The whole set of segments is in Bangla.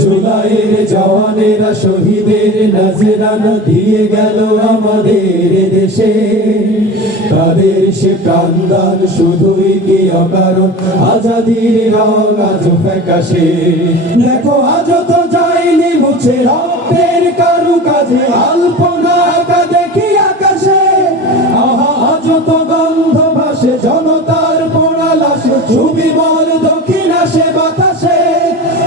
জুলাইয়ের জওয়ানেরা শহীদের নজরানা দিয়ে গেল আমাদের দেশে। তাদের সে প্রাণদান শুধুই কি অকারণ? আজাদির রং আজ ফ্যাকাশে। দেখো আজ তো যায়নি মুছে রক্তের কারু কাজে আলপনা আঁকা দেখি আকাশে। আহা আজ তো গন্ধ ভাসে জনতার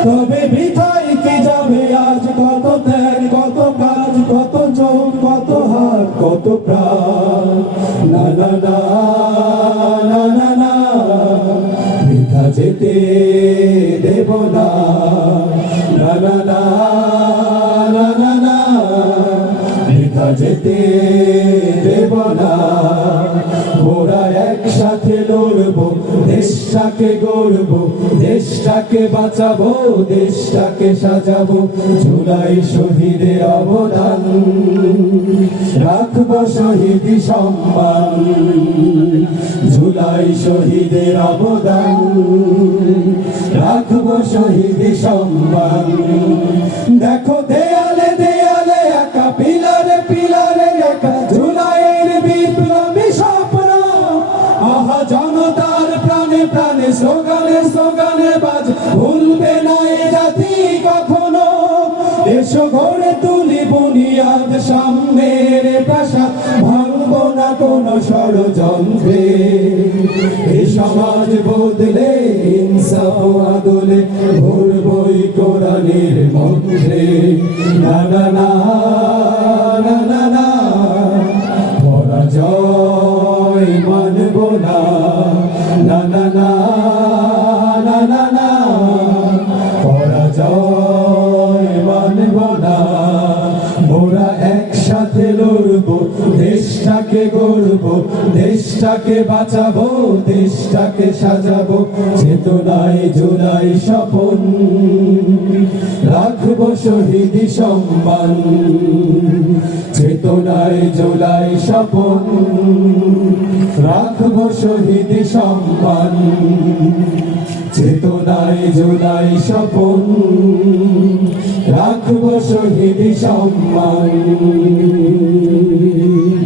তবে বৃথায় কি যাবে আজ কত ত্যাগ কত কাজ কত চোখ কত হাত কত প্রাণ না না না না না না যেতে দেব না না না না না না না বৃথা যেতে দেব না দেশটাকে গড়বো, দেশটাকে বাঁচাবো, দেশটাকে সাজাবো, জুলাই শহীদের অবদান। রাখব শহীদ সম্মান, জুলাই শহীদের অবদান। রাখব শহীদ সম্মান। দেখো দেয়ালে দেয়ালে একা পিলারে পিলারে একা, জুলাইয়ের বিপ্লবী স্বপ্ন। আহা প্রাণে স্লোগানে স্লোগানে বাজ। ভুলবে না এ জাতি কখনো। এসো গড়ে তুলি বুনিয়াদ সামনের প্রাসাদ। ভাঙবো না কোনো ষড়যন্ত্রে। এ সমাজ বদলে, ইনসাফ আদলে ভরবই কোরআনের মন্ত্রে। না না না না না, পরাজয় মানব না। না। মোরা একসাথে লড়বো, দেশটাকে গড়বো, দেশটাকে বাঁচাবো, দেশটাকে সাজাবো, চেতনায় জোড়াই স্বপন। রাখব শহীদ সম্মান, চেতনায় জোলাই স্বপন। রাখব শহীদ সম্মান, চেতনায় জোলাই স্বপন। রাখব শহীদ সম্মান।